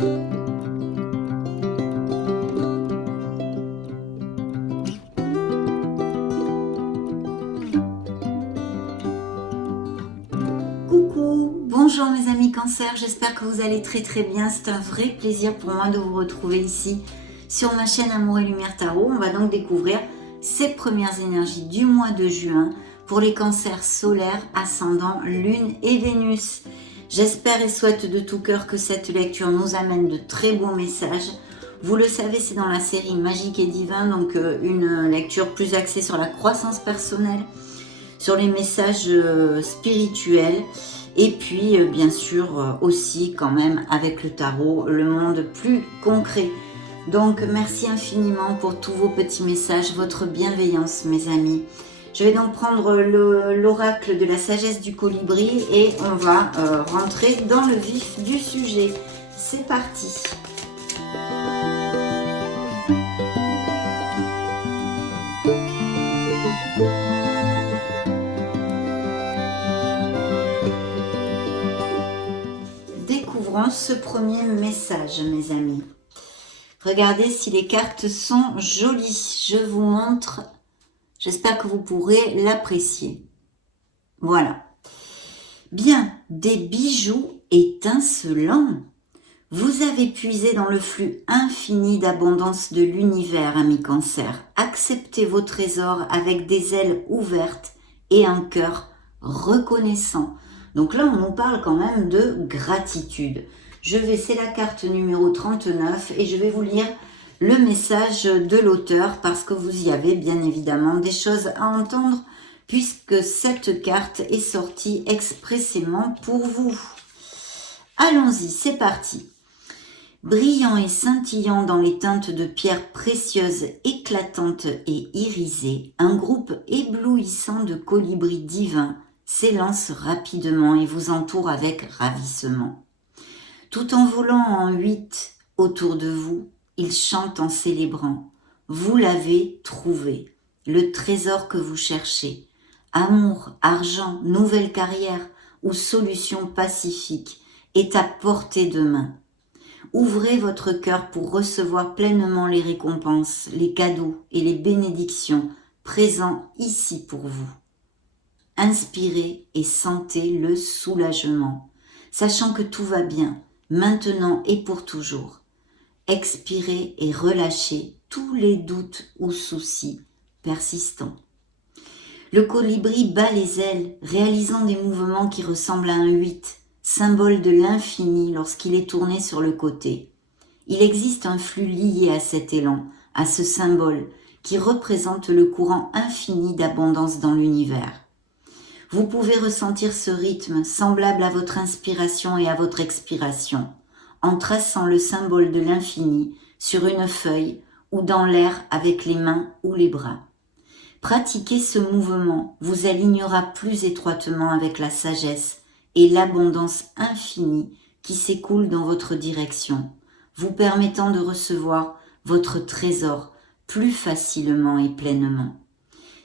Coucou, bonjour mes amis Cancer, j'espère que vous allez très bien. C'est un vrai plaisir pour moi de vous retrouver ici sur ma chaîne Amour et Lumière Tarot. On va donc découvrir ces premières énergies du mois de juin pour les cancers solaires, ascendant, lune et Vénus. J'espère et souhaite de tout cœur que cette lecture nous amène de très beaux messages. Vous le savez, c'est dans la série Magique et Divin, donc une lecture plus axée sur la croissance personnelle, sur les messages spirituels et puis bien sûr aussi quand même avec le tarot, le monde plus concret. Donc merci infiniment pour tous vos petits messages, votre bienveillance mes amis. Je vais donc prendre l'oracle de la sagesse du colibri et on va rentrer dans le vif du sujet. C'est parti. Découvrons ce premier message, mes amis. Regardez si les cartes sont jolies. Je vous montre. J'espère que vous pourrez l'apprécier. Voilà. Bien, des bijoux étincelants. Vous avez puisé dans le flux infini d'abondance de l'univers, amis Cancer. Acceptez vos trésors avec des ailes ouvertes et un cœur reconnaissant. Donc là, on nous parle quand même de gratitude. C'est la carte numéro 39 et je vais vous lire le message de l'auteur parce que vous y avez bien évidemment des choses à entendre puisque cette carte est sortie expressément pour vous. Allons-y, c'est parti. Brillant et scintillant dans les teintes de pierres précieuses éclatantes et irisées, un groupe éblouissant de colibris divins s'élance rapidement et vous entoure avec ravissement. Tout en volant en 8 autour de vous, ils chantent en célébrant. Vous l'avez trouvé, le trésor que vous cherchez. Amour, argent, nouvelle carrière ou solution pacifique est à portée de main. Ouvrez votre cœur pour recevoir pleinement les récompenses, les cadeaux et les bénédictions présents ici pour vous. Inspirez et sentez le soulagement, sachant que tout va bien, maintenant et pour toujours. Expirez et relâchez tous les doutes ou soucis persistants. Le colibri bat les ailes, réalisant des mouvements qui ressemblent à un 8, symbole de l'infini lorsqu'il est tourné sur le côté. Il existe un flux lié à cet élan, à ce symbole, qui représente le courant infini d'abondance dans l'univers. Vous pouvez ressentir ce rythme semblable à votre inspiration et à votre expiration, en traçant le symbole de l'infini sur une feuille ou dans l'air avec les mains ou les bras. Pratiquer ce mouvement vous alignera plus étroitement avec la sagesse et l'abondance infinie qui s'écoule dans votre direction, vous permettant de recevoir votre trésor plus facilement et pleinement.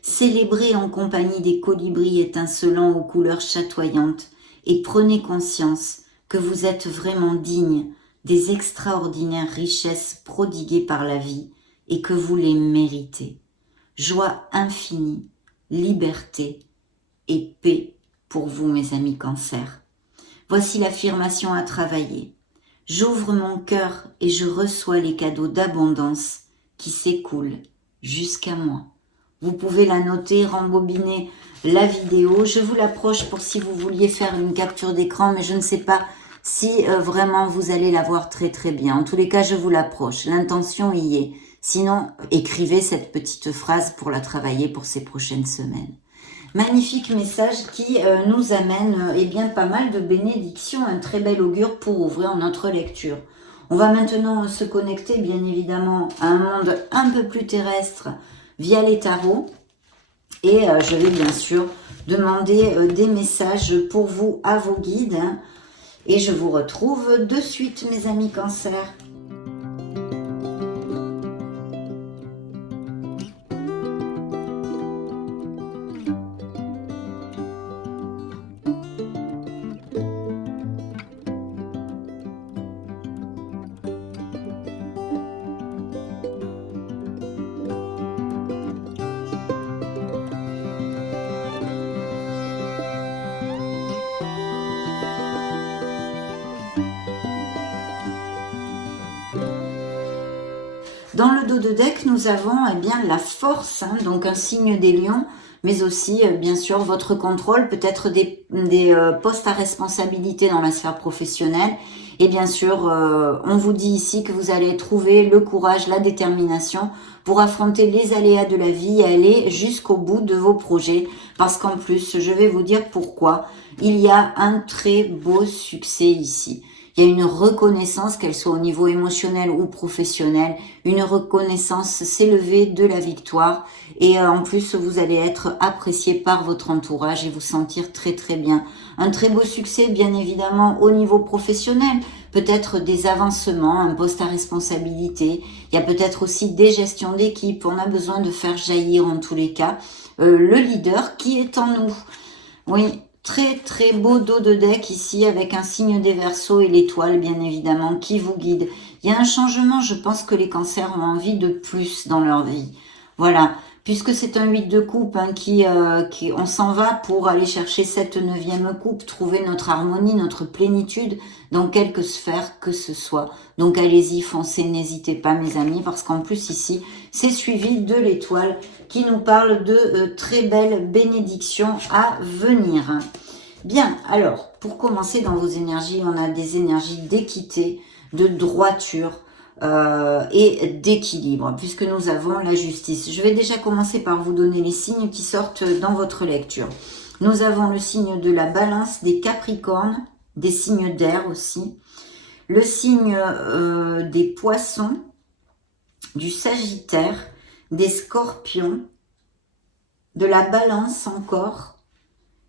Célébrez en compagnie des colibris étincelants aux couleurs chatoyantes et prenez conscience que vous êtes vraiment digne des extraordinaires richesses prodiguées par la vie et que vous les méritez. Joie infinie, liberté et paix pour vous, mes amis Cancer. Voici l'affirmation à travailler. J'ouvre mon cœur et je reçois les cadeaux d'abondance qui s'écoulent jusqu'à moi. Vous pouvez la noter, rembobiner la vidéo. Je vous l'approche pour si vous vouliez faire une capture d'écran, mais je ne sais pas si vraiment vous allez la voir très bien. En tous les cas, je vous l'approche. L'intention y est. Sinon, écrivez cette petite phrase pour la travailler pour ces prochaines semaines. Magnifique message qui nous amène bien pas mal de bénédictions, un très bel augure pour ouvrir notre lecture. On va maintenant se connecter bien évidemment à un monde un peu plus terrestre via les tarots et je vais bien sûr demander des messages pour vous à vos guides et je vous retrouve de suite mes amis Cancer. Dans le dos de deck, nous avons eh bien la force, hein, donc un signe des lions, mais aussi bien sûr votre contrôle, peut-être des postes à responsabilité dans la sphère professionnelle. Et bien sûr, on vous dit ici que vous allez trouver le courage, la détermination pour affronter les aléas de la vie et aller jusqu'au bout de vos projets. Parce qu'en plus, je vais vous dire pourquoi, il y a un très beau succès ici. Il y a une reconnaissance, qu'elle soit au niveau émotionnel ou professionnel, une reconnaissance s'élever de la victoire. Et en plus, vous allez être apprécié par votre entourage et vous sentir très très bien. Un très beau succès, bien évidemment, au niveau professionnel. Peut-être des avancements, un poste à responsabilité. Il y a peut-être aussi des gestions d'équipe. On a besoin de faire jaillir en tous les cas le leader qui est en nous. Oui. Très très beau dos de deck ici avec un signe des Verseaux et l'étoile bien évidemment qui vous guide. Il y a un changement, je pense que les cancers ont envie de plus dans leur vie. Voilà, puisque c'est un 8 de coupe hein, on s'en va pour aller chercher cette 9e coupe, trouver notre harmonie, notre plénitude dans quelque sphère que ce soit. Donc allez-y, foncez, n'hésitez pas mes amis, parce qu'en plus ici, c'est suivi de l'étoile qui nous parle de très belles bénédictions à venir. Bien, alors, pour commencer dans vos énergies, on a des énergies d'équité, de droiture et d'équilibre, puisque nous avons la justice. Je vais déjà commencer par vous donner les signes qui sortent dans votre lecture. Nous avons le signe de la Balance, des Capricornes, des signes d'air aussi, le signe des Poissons, du Sagittaire, des Scorpions, de la Balance encore,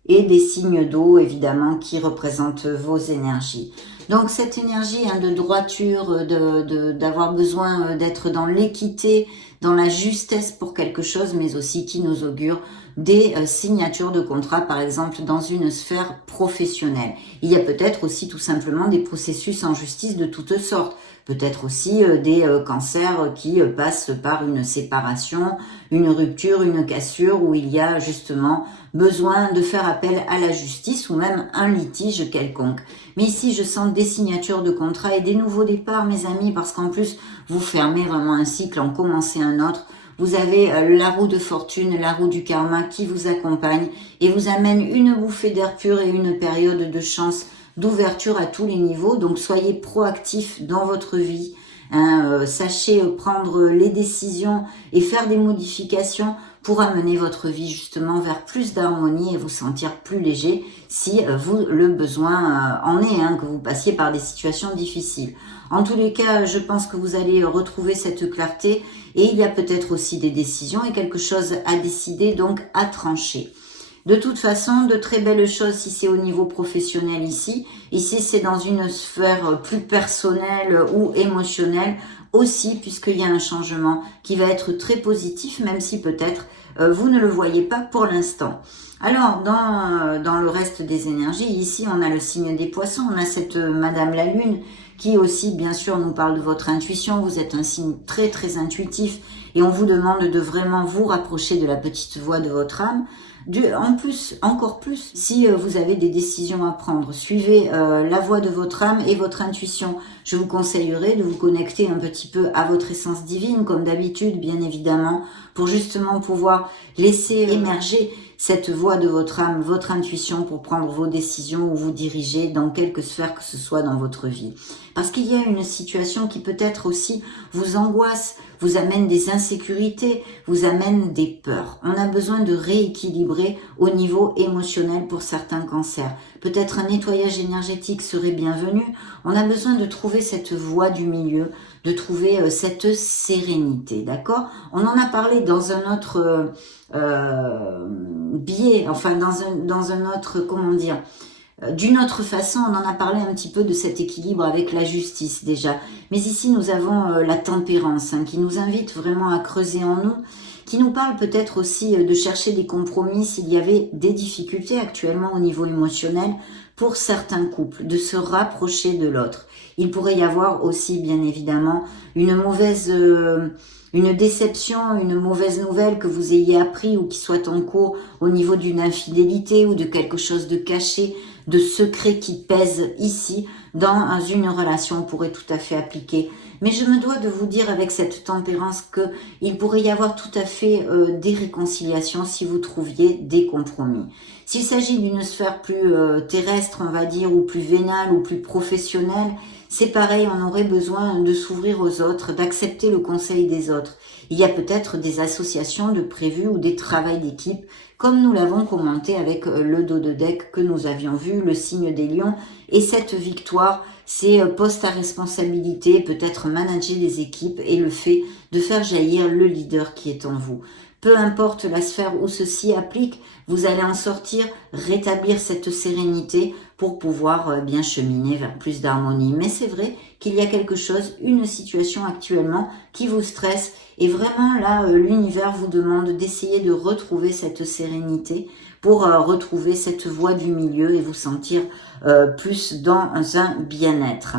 et des signes d'eau, évidemment, qui représentent vos énergies. Donc, cette énergie hein, de droiture, d'avoir besoin d'être dans l'équité, dans la justesse pour quelque chose, mais aussi qui nous augure des signatures de contrat, par exemple, dans une sphère professionnelle. Il y a peut-être aussi tout simplement des processus en justice de toutes sortes. Peut-être aussi des cancers qui passent par une séparation, une rupture, une cassure, où il y a justement besoin de faire appel à la justice ou même un litige quelconque. Mais ici, je sens des signatures de contrat et des nouveaux départs, mes amis, parce qu'en plus, vous fermez vraiment un cycle, en commencez un autre. Vous avez la roue de fortune, la roue du karma qui vous accompagne et vous amène une bouffée d'air pur et une période de chance, d'ouverture à tous les niveaux. Donc soyez proactifs dans votre vie, hein, sachez prendre les décisions et faire des modifications pour amener votre vie justement vers plus d'harmonie et vous sentir plus léger si vous le besoin en est, hein, que vous passiez par des situations difficiles. En tous les cas, je pense que vous allez retrouver cette clarté et il y a peut-être aussi des décisions et quelque chose à décider, donc à trancher. De toute façon, de très belles choses si c'est au niveau professionnel ici. Ici, c'est dans une sphère plus personnelle ou émotionnelle aussi, puisqu'il y a un changement qui va être très positif, même si peut-être vous ne le voyez pas pour l'instant. Alors, dans le reste des énergies, ici, on a le signe des Poissons, on a cette Madame la Lune, qui aussi, bien sûr, nous parle de votre intuition. Vous êtes un signe très, très intuitif et on vous demande de vraiment vous rapprocher de la petite voix de votre âme. En plus, encore plus, si vous avez des décisions à prendre, suivez la voix de votre âme et votre intuition. Je vous conseillerais de vous connecter un petit peu à votre essence divine, comme d'habitude, bien évidemment, pour justement pouvoir laisser émerger cette voix de votre âme, votre intuition pour prendre vos décisions ou vous diriger dans quelque sphère que ce soit dans votre vie. Parce qu'il y a une situation qui peut-être aussi vous angoisse, vous amène des insécurités, vous amène des peurs. On a besoin de rééquilibrer au niveau émotionnel pour certains cancers. Peut-être un nettoyage énergétique serait bienvenu. On a besoin de trouver cette voie du milieu, de trouver cette sérénité, d'accord? On en a parlé dans un autre biais, enfin dans un autre, comment dire, d'une autre façon, on en a parlé un petit peu de cet équilibre avec la justice déjà. Mais ici, nous avons la tempérance hein, qui nous invite vraiment à creuser en nous, qui nous parle peut-être aussi de chercher des compromis s'il y avait des difficultés actuellement au niveau émotionnel pour certains couples, de se rapprocher de l'autre. Il pourrait y avoir aussi, bien évidemment, une déception, une mauvaise nouvelle que vous ayez appris ou qui soit en cours au niveau d'une infidélité ou de quelque chose de caché, de secret qui pèse ici. dans une relation pourrait tout à fait appliquer. Mais je me dois de vous dire avec cette tempérance qu'il pourrait y avoir tout à fait des réconciliations si vous trouviez des compromis. S'il s'agit d'une sphère plus terrestre, on va dire, ou plus vénale, ou plus professionnelle, c'est pareil, on aurait besoin de s'ouvrir aux autres, d'accepter le conseil des autres. Il y a peut-être des associations de prévues ou des travails d'équipe, comme nous l'avons commenté avec le dos de deck que nous avions vu, le signe des lions, et cette victoire, c'est poste à responsabilité, peut-être manager les équipes et le fait de faire jaillir le leader qui est en vous. Peu importe la sphère où ceci applique, vous allez en sortir, rétablir cette sérénité pour pouvoir bien cheminer vers plus d'harmonie. Mais c'est vrai qu'il y a quelque chose, une situation actuellement qui vous stresse et vraiment là, l'univers vous demande d'essayer de retrouver cette sérénité pour retrouver cette voie du milieu et vous sentir plus dans un bien-être.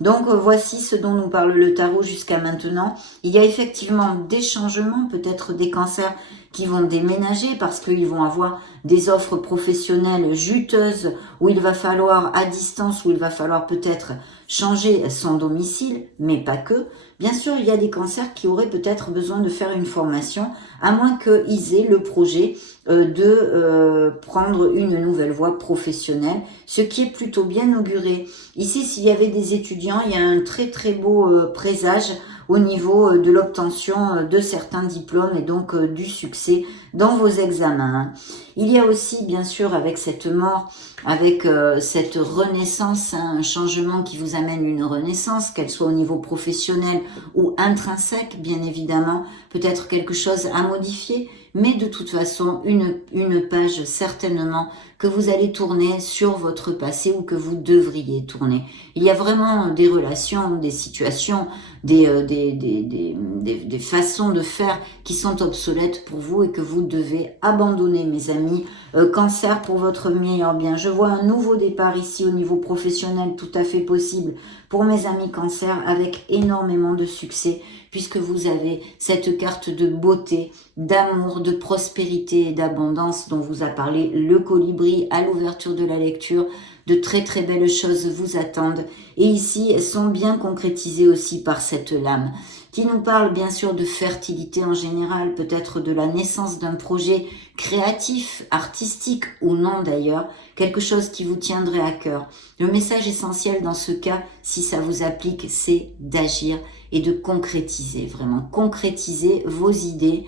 Donc voici ce dont nous parle le tarot jusqu'à maintenant. Il y a effectivement des changements, peut-être des cancers qui vont déménager parce qu'ils vont avoir des offres professionnelles juteuses où il va falloir à distance, où il va falloir peut-être changer son domicile, mais pas que. Bien sûr, il y a des cancers qui auraient peut-être besoin de faire une formation, à moins qu'ils aient le projet de prendre une nouvelle voie professionnelle, ce qui est plutôt bien auguré. Ici, s'il y avait des étudiants, il y a un très très beau présage au niveau de l'obtention de certains diplômes et donc du succès dans vos examens. Il y a aussi, bien sûr, avec cette mort, avec cette renaissance, un changement qui vous amène une renaissance, qu'elle soit au niveau professionnel ou intrinsèque, bien évidemment, peut-être quelque chose à modifier, mais de toute façon, une page certainement que vous allez tourner sur votre passé ou que vous devriez tourner. Il y a vraiment des relations, des situations, des façons de faire qui sont obsolètes pour vous et que vous devez abandonner, mes amis. Cancer, pour votre meilleur bien. Je vois un nouveau départ ici au niveau professionnel tout à fait possible pour mes amis Cancer avec énormément de succès puisque vous avez cette carte de beauté, d'amour, de prospérité et d'abondance dont vous a parlé le colibri à l'ouverture de la lecture. De très très belles choses vous attendent et ici elles sont bien concrétisées aussi par cette lame qui nous parle bien sûr de fertilité en général, peut-être de la naissance d'un projet créatif, artistique ou non d'ailleurs, quelque chose qui vous tiendrait à cœur. Le message essentiel dans ce cas, si ça vous applique, c'est d'agir et de concrétiser, vraiment concrétiser vos idées,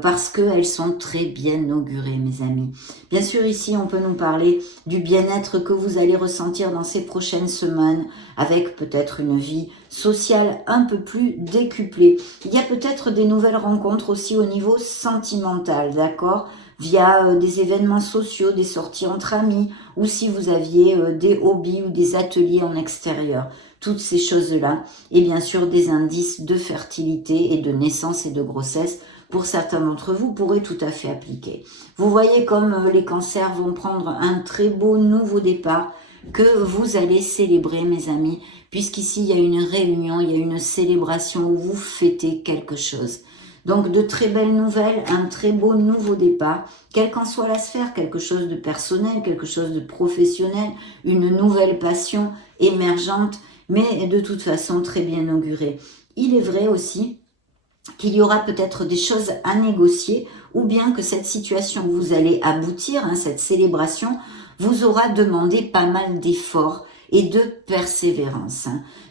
parce qu'elles sont très bien augurées, mes amis. Bien sûr, ici, on peut nous parler du bien-être que vous allez ressentir dans ces prochaines semaines, avec peut-être une vie sociale un peu plus décuplée. Il y a peut-être des nouvelles rencontres aussi au niveau sentimental, d'accord ? Via des événements sociaux, des sorties entre amis, ou si vous aviez des hobbies ou des ateliers en extérieur. Toutes ces choses-là, et bien sûr des indices de fertilité et de naissance et de grossesse, pour certains d'entre vous, pourraient tout à fait appliquer. Vous voyez comme les cancers vont prendre un très beau nouveau départ que vous allez célébrer, mes amis, puisqu'ici, il y a une réunion, il y a une célébration où vous fêtez quelque chose. Donc, de très belles nouvelles, un très beau nouveau départ, quelle qu'en soit la sphère, quelque chose de personnel, quelque chose de professionnel, une nouvelle passion émergente, mais de toute façon très bien augurée. Il est vrai aussi qu'il y aura peut-être des choses à négocier ou bien que cette situation où vous allez aboutir, cette célébration, vous aura demandé pas mal d'efforts et de persévérance.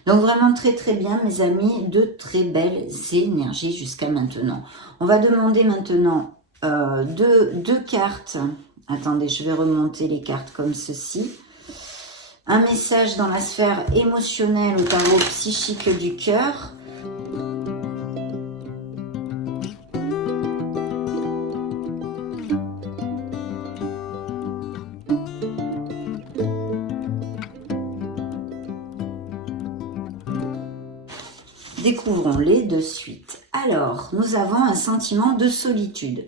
Donc vraiment très très bien, mes amis, de très belles énergies jusqu'à maintenant. On va demander maintenant deux cartes. Attendez, je vais remonter les cartes comme ceci. Un message dans la sphère émotionnelle au tarot psychique du cœur. Découvrons-les de suite. Alors, nous avons un sentiment de solitude.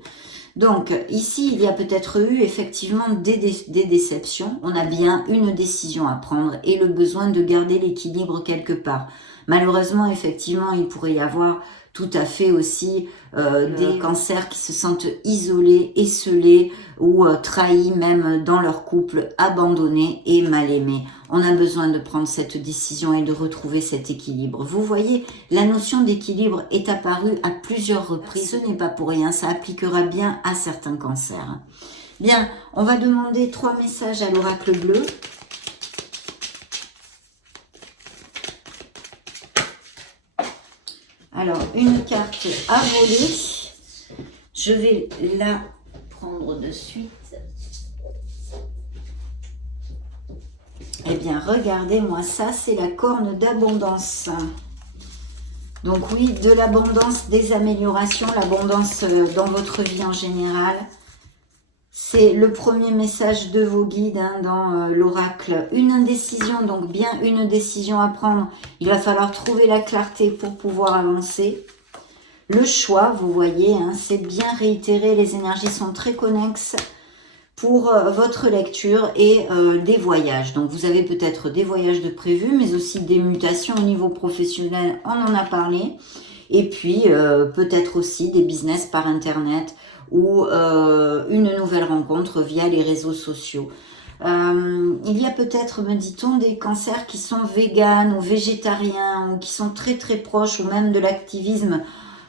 Donc, ici, il y a peut-être eu effectivement des déceptions. On a bien une décision à prendre et le besoin de garder l'équilibre quelque part. Malheureusement, effectivement, il pourrait y avoir tout à fait aussi des cancers qui se sentent isolés, esseulés ou trahis même dans leur couple, abandonnés et mal aimés. On a besoin de prendre cette décision et de retrouver cet équilibre. Vous voyez, la notion d'équilibre est apparue à plusieurs reprises. Ce n'est pas pour rien, ça appliquera bien à certains cancers. Bien, on va demander 3 messages à l'oracle bleu. Alors, une carte à voler. Je vais la prendre de suite. Eh bien, regardez-moi ça, c'est la corne d'abondance. Donc oui, de l'abondance, des améliorations, l'abondance dans votre vie en général. C'est le premier message de vos guides dans l'oracle. Une indécision, donc bien une décision à prendre. Il va falloir trouver la clarté pour pouvoir avancer. Le choix, vous voyez, c'est bien réitéré. Les énergies sont très connexes pour votre lecture et des voyages. Donc vous avez peut-être des voyages de prévus, mais aussi des mutations au niveau professionnel, on en a parlé. Et puis peut-être aussi des business par internet ou une nouvelle rencontre via les réseaux sociaux. Il y a peut-être, me dit-on, des cancers qui sont véganes ou végétariens ou qui sont très très proches ou même de l'activisme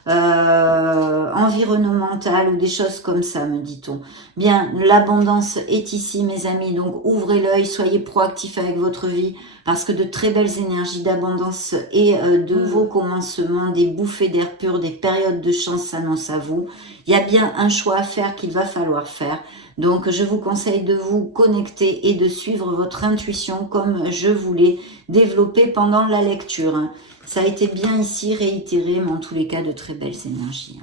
environnemental ou des choses comme ça, me dit-on. Bien, l'abondance est ici, mes amis, donc ouvrez l'œil, soyez proactifs avec votre vie, parce que de très belles énergies d'abondance et de nouveaux commencements, des bouffées d'air pur, des périodes de chance s'annoncent à vous. Il y a bien un choix à faire qu'il va falloir faire. Donc, je vous conseille de vous connecter et de suivre votre intuition comme je vous l'ai développé pendant la lecture. Ça a été bien ici réitéré, mais en tous les cas, de très belles énergies.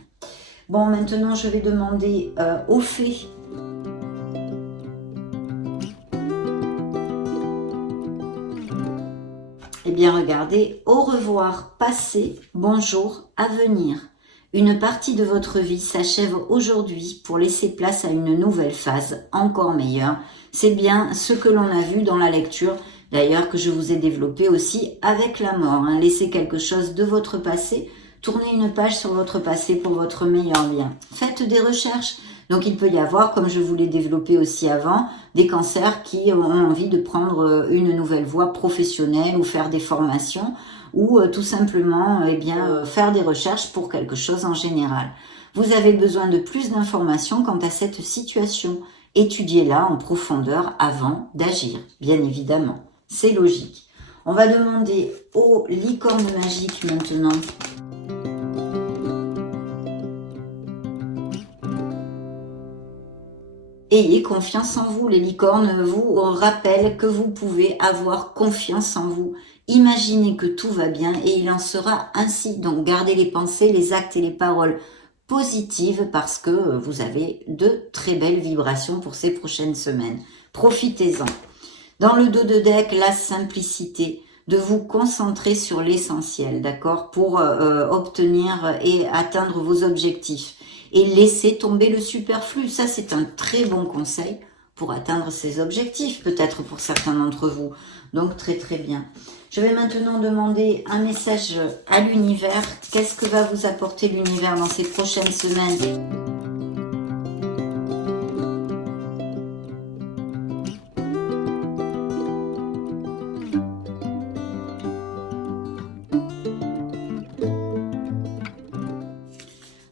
Bon, maintenant, je vais demander aux fées. Eh bien, regardez, au revoir, passé, bonjour, à venir. Une partie de votre vie s'achève aujourd'hui pour laisser place à une nouvelle phase, encore meilleure. C'est bien ce que l'on a vu dans la lecture, d'ailleurs que je vous ai développé aussi avec la mort. Laissez quelque chose de votre passé, tournez une page sur votre passé pour votre meilleur bien. Faites des recherches. Donc il peut y avoir, comme je vous l'ai développé aussi avant, des cancers qui ont envie de prendre une nouvelle voie professionnelle ou faire des formations ou tout simplement faire des recherches pour quelque chose en général. Vous avez besoin de plus d'informations quant à cette situation. Étudiez-la en profondeur avant d'agir, bien évidemment. C'est logique. On va demander aux licornes magiques maintenant. Ayez confiance en vous. Les licornes vous rappellent que vous pouvez avoir confiance en vous. Imaginez que tout va bien et il en sera ainsi. Donc gardez les pensées, les actes et les paroles positives parce que vous avez de très belles vibrations pour ces prochaines semaines. Profitez-en. Dans le dos de deck, la simplicité, de vous concentrer sur l'essentiel, d'accord, pour obtenir et atteindre vos objectifs. Et laisser tomber le superflu. Ça, c'est un très bon conseil pour atteindre ses objectifs, peut-être pour certains d'entre vous. Donc, très très bien. Je vais maintenant demander un message à l'univers. Qu'est-ce que va vous apporter l'univers dans ces prochaines semaines ?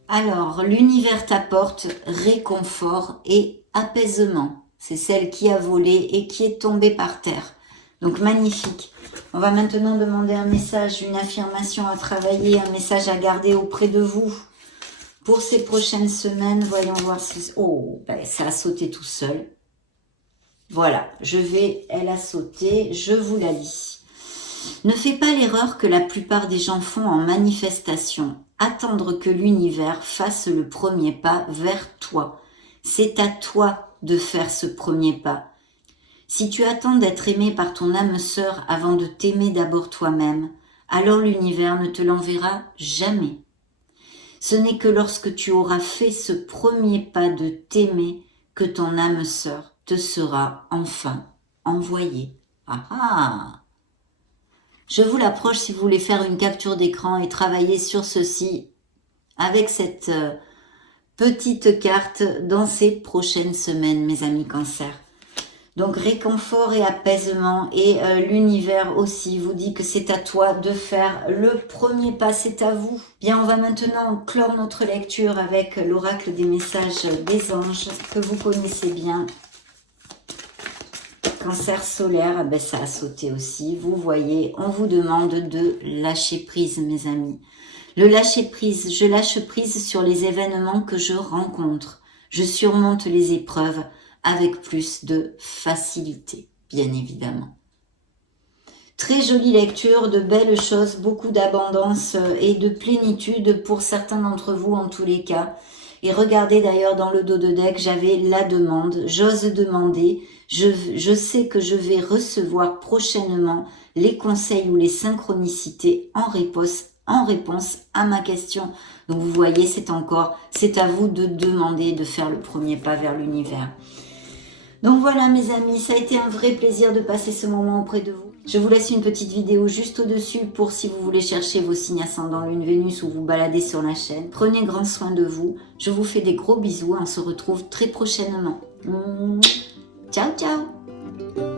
Alors, l'univers t'apporte réconfort et apaisement. C'est celle qui a volé et qui est tombée par terre. Donc, magnifique. On va maintenant demander un message, une affirmation à travailler, un message à garder auprès de vous. Pour ces prochaines semaines, voyons voir si... Oh, ben, ça a sauté tout seul. Voilà, elle a sauté, je vous la lis. Ne fais pas l'erreur que la plupart des gens font en manifestation. Attendre que l'univers fasse le premier pas vers toi. C'est à toi de faire ce premier pas. Si tu attends d'être aimé par ton âme sœur avant de t'aimer d'abord toi-même, alors l'univers ne te l'enverra jamais. Ce n'est que lorsque tu auras fait ce premier pas de t'aimer que ton âme sœur te sera enfin envoyée. Ah ah! Je vous l'approche si vous voulez faire une capture d'écran et travailler sur ceci avec cette petite carte dans ces prochaines semaines, mes amis Cancer. Donc réconfort et apaisement, et l'univers aussi vous dit que c'est à toi de faire le premier pas, c'est à vous. Bien, on va maintenant clore notre lecture avec l'oracle des messages des anges que vous connaissez bien. Cancer solaire, ben ça a sauté aussi. Vous voyez, on vous demande de lâcher prise, mes amis. Le lâcher prise, je lâche prise sur les événements que je rencontre. Je surmonte les épreuves avec plus de facilité, bien évidemment. Très jolie lecture, de belles choses, beaucoup d'abondance et de plénitude pour certains d'entre vous en tous les cas. Et regardez d'ailleurs dans le dos de deck, j'avais la demande, j'ose demander, je sais que je vais recevoir prochainement les conseils ou les synchronicités en réponse à ma question. Donc vous voyez, c'est à vous de demander, de faire le premier pas vers l'univers. Donc voilà mes amis, ça a été un vrai plaisir de passer ce moment auprès de vous. Je vous laisse une petite vidéo juste au-dessus pour si vous voulez chercher vos signes ascendants Lune, Vénus ou vous balader sur la chaîne. Prenez grand soin de vous. Je vous fais des gros bisous. On se retrouve très prochainement. Ciao, ciao!